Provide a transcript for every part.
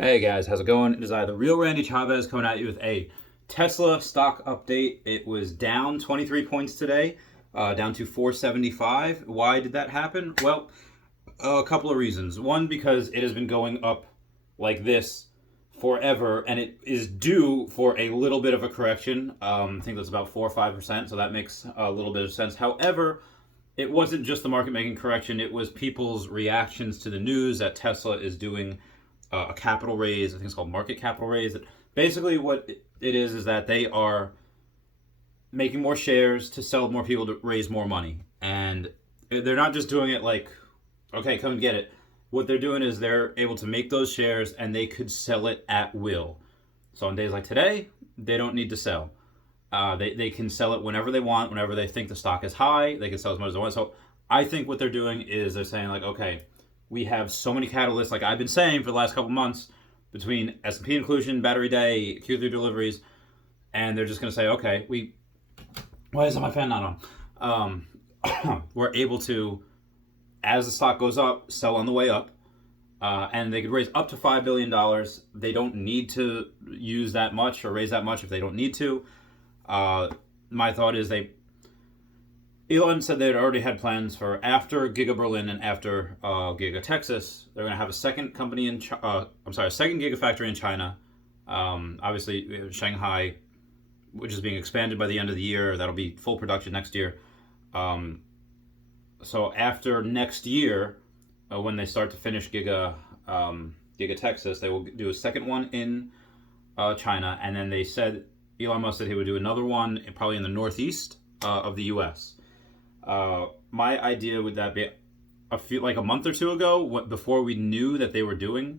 Hey guys, how's it going? It is I, the real Randy Chavez, coming at you with a Tesla stock update. It was down 23 points today, down to 475. Why did that happen? Well, a couple of reasons. One, because it has been going up like this forever, and it is due for a little bit of a correction. I think that's about 4 or 5%, so that makes a little bit of sense. However, it wasn't just the market making correction, it was people's reactions to the news that Tesla is doing a capital raise. I think it's called market capital raise. Basically, what it is that they are making more shares to sell more people to raise more money, and they're not just doing it like, okay, come and get it. What they're doing is they're able to make those shares, and they could sell it at will. So on days like today, they don't need to sell. They can sell it whenever they want, whenever they think the stock is high. They can sell as much as they want. So I think what they're doing is they're saying like, okay, we have so many catalysts, like I've been saying for the last couple months, between S&P inclusion, Battery Day, Q3 deliveries, and they're just going to say, okay, why isn't my fan not on? We're able to, as the stock goes up, sell on the way up, and they could raise up to $5 billion. They don't need to use that much or raise that much if they don't need to. My thought is Elon said they had already had plans for after Giga Berlin and after Giga Texas. They're going to have a second company a second Gigafactory in China. Obviously, Shanghai, which is being expanded by the end of the year. That'll be full production next year. So after next year, when they start to finish Giga Texas, they will do a second one in China, and then they said Elon Musk said he would do another one probably in the northeast of the U.S. My idea would that be a month or two ago, before we knew that they were doing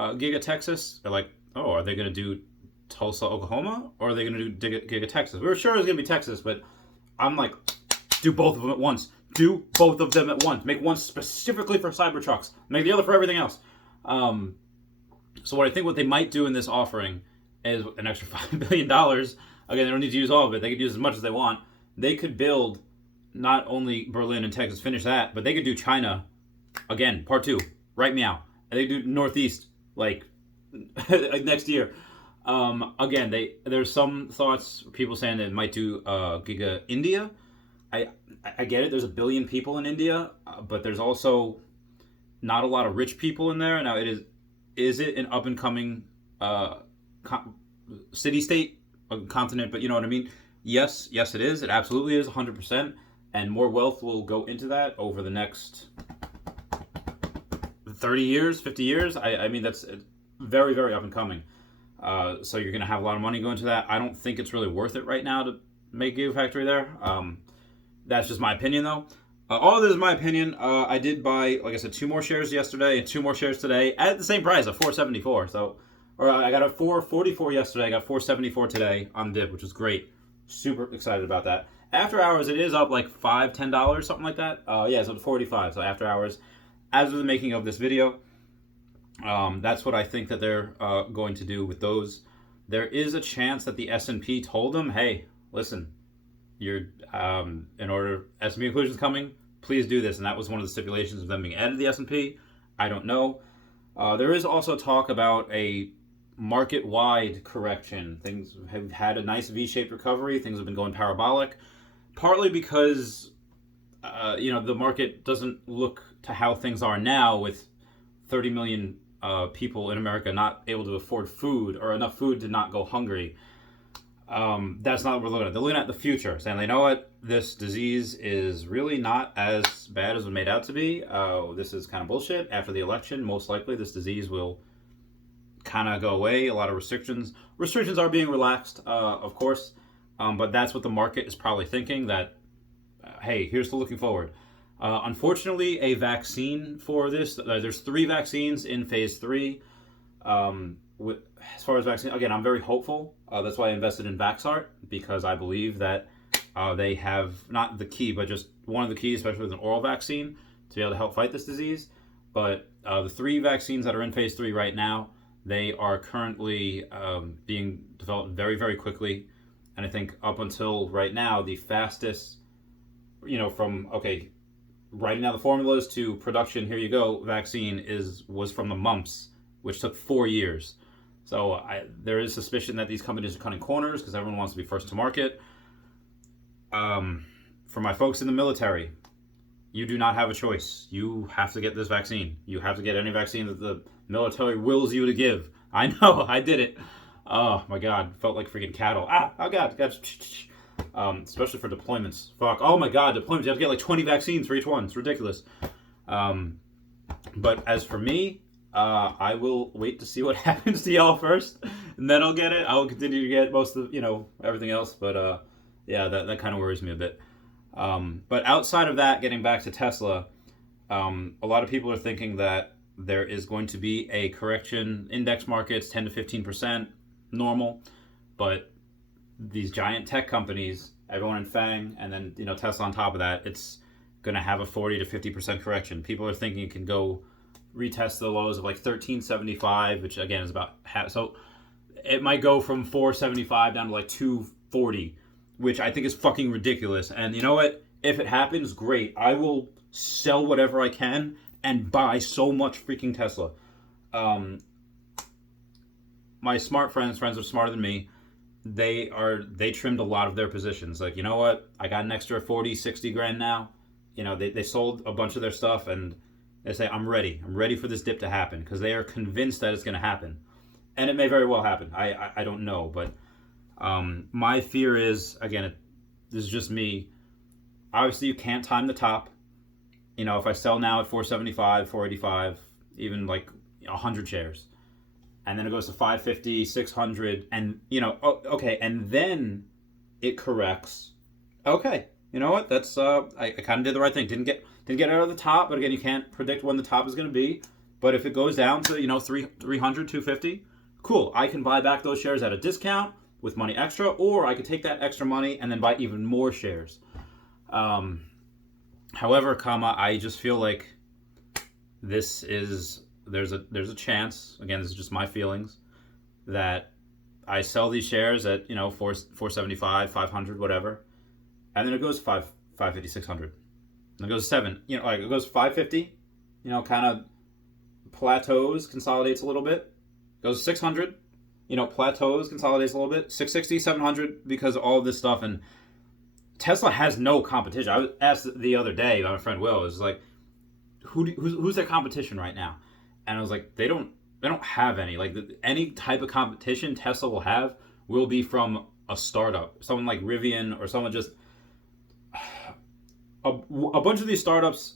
Giga Texas. They're like, oh, are they going to do Tulsa, Oklahoma, or are they going to do Giga Texas? We were sure it was going to be Texas, but I'm like, do both of them at once. Do both of them at once. Make one specifically for Cybertrucks. Make the other for everything else. So what they might do in this offering is an extra $5 billion. Again, they don't need to use all of it. They could use as much as they want. They could build not only Berlin and Texas, finish that, but they could do China again, part two, right meow. And they do Northeast like next year. Again, there's some thoughts, people saying that it might do Giga India. I get it. There's 1 billion people in India, but there's also not a lot of rich people in there. Now, is it an up and coming city state, a continent? But you know what I mean. Yes, it is. It absolutely is, 100%. And more wealth will go into that over the next 30 years, 50 years. I mean, that's very, very up and coming. So you're going to have a lot of money go into that. I don't think it's really worth it right now to make a Gigafactory there. That's just my opinion, though. All of this is my opinion. I did buy, like I said, 2 more shares yesterday and 2 more shares today at the same price of $474. I got a $444 yesterday. I got $474 today on dip, which is great. Super excited about that. After hours, it is up like $5, $10, something like that. It's up to 45. So after hours, as of the making of this video, that's what I think that they're going to do with those. There is a chance that the S&P told them, hey, listen, you're in order S&P inclusion is coming, please do this, and that was one of the stipulations of them being added to the S&P. I don't know. There is also talk about a market-wide correction. Things have had a nice V-shaped recovery. Things have been going parabolic, partly because the market doesn't look to how things are now with 30 million people in America not able to afford food or enough food to not go hungry. That's not what we're looking at. They're looking at the future, saying, you know what, this disease is really not as bad as it was made out to be. This is kind of bullshit. After the election, most likely this disease will kind of go away. A lot of restrictions are being relaxed, of course, but that's what the market is probably thinking, that, hey, here's the looking forward. Unfortunately, a vaccine for this, there's 3 vaccines in phase 3. As far as vaccine, again, I'm very hopeful. That's why I invested in Vaxart, because I believe that they have not the key, but just one of the keys, especially with an oral vaccine, to be able to help fight this disease. But the 3 vaccines that are in phase 3 right now, they are currently being developed very, very quickly. And I think up until right now, the fastest, from, writing down the formulas to production, here you go, vaccine was from the mumps which took 4 years. So there is suspicion that these companies are cutting corners because everyone wants to be first to market. For my folks in the military, you do not have a choice. You have to get this vaccine. You have to get any vaccine that the military wills you to give. I know, I did it. Oh my God, felt like freaking cattle. Oh God. Especially for deployments. Fuck. Oh my God, deployments. You have to get like 20 vaccines for each one. It's ridiculous. But as for me, I will wait to see what happens to y'all first, and then I'll get it. I'll continue to get most of, everything else. But yeah, that kind of worries me a bit. But outside of that, getting back to Tesla, a lot of people are thinking that there is going to be a correction. Index markets 10 to 15% normal, but these giant tech companies, everyone in FANG, and then Tesla on top of that, it's going to have a 40 to 50% correction. People are thinking it can go retest the lows of like 1375, which again is about half. So it might go from 475 down to like 240, which I think is fucking ridiculous. And you know what? If it happens, great. I will sell whatever I can and buy so much freaking Tesla. My smart friends that are smarter than me, they trimmed a lot of their positions. Like, you know what? I got an extra 40, 60 grand now. They sold a bunch of their stuff and they say, I'm ready for this dip to happen, because they are convinced that it's going to happen. And it may very well happen. I don't know. But my fear is, again, this is just me. Obviously, you can't time the top. If I sell now at 475, 485, even like 100 shares, and then it goes to 550, 600, and, okay, and then it corrects. Okay, you know what? That's, I kind of did the right thing. Didn't get out of the top, but again, you can't predict when the top is going to be. But if it goes down to, 300, 250, cool. I can buy back those shares at a discount with money extra, or I could take that extra money and then buy even more shares. However, I just feel like there's a chance, again, this is just my feelings, that I sell these shares at, 475, 500, whatever, and then it goes 550, 600. And it goes 7, it goes 550, kind of plateaus, consolidates a little bit, goes 600, plateaus, consolidates a little bit, 660, 700, because of all of this stuff. And Tesla has no competition. I was asked the other day by my friend Will, is like, who's their competition right now? And I was like, they don't have any. Like, any type of competition Tesla will have will be from a startup, someone like Rivian, or someone just a bunch of these startups.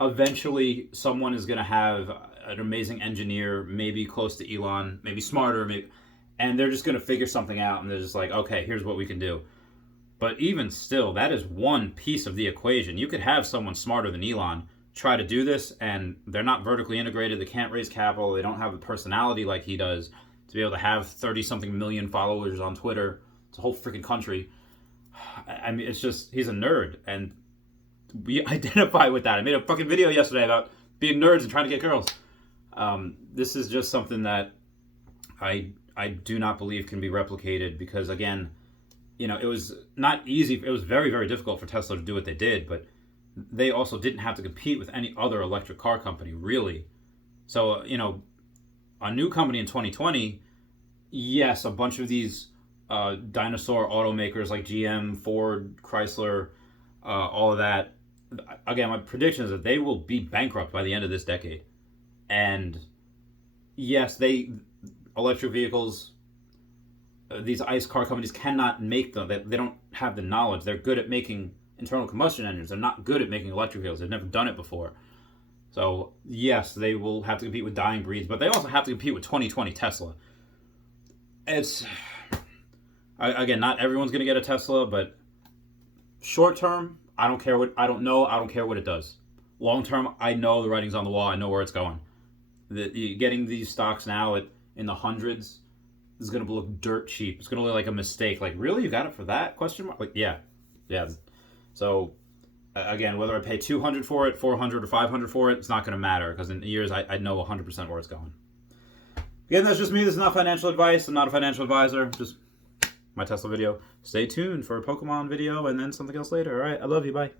Eventually, someone is going to have an amazing engineer, maybe close to Elon, maybe smarter, and they're just going to figure something out, and they're just like, okay, here's what we can do. But even still, that is one piece of the equation. You could have someone smarter than Elon try to do this, and they're not vertically integrated. They can't raise capital. They don't have a personality like he does to be able to have 30-something million followers on Twitter. It's a whole freaking country. I mean, it's just, he's a nerd, and we identify with that. I made a fucking video yesterday about being nerds and trying to get girls. This is just something that I do not believe can be replicated, because, again, it was not easy. It was very, very difficult for Tesla to do what they did, but they also didn't have to compete with any other electric car company, really. So, a new company in 2020, yes, a bunch of these dinosaur automakers like GM, Ford, Chrysler, all of that. Again, my prediction is that they will be bankrupt by the end of this decade. And yes, electric vehicles, these ICE car companies cannot make them. They don't have the knowledge. They're good at making internal combustion engines. They're not good at making electric vehicles. They've never done it before. So yes, they will have to compete with dying breeds, but they also have to compete with 2020 Tesla. Again, not everyone's going to get a Tesla, but short term, I don't care what it does. Long term, I know the writing's on the wall. I know where it's going. Getting these stocks now in the hundreds is going to look dirt cheap. It's going to look like a mistake. Like, really? You got it for that? Question mark? Like, yeah. So, again, whether I pay $200 for it, $400 or $500 for it, it's not going to matter, because in years, I know 100% where it's going. Again, that's just me. This is not financial advice. I'm not a financial advisor. Just my Tesla video. Stay tuned for a Pokemon video and then something else later. All right. I love you. Bye.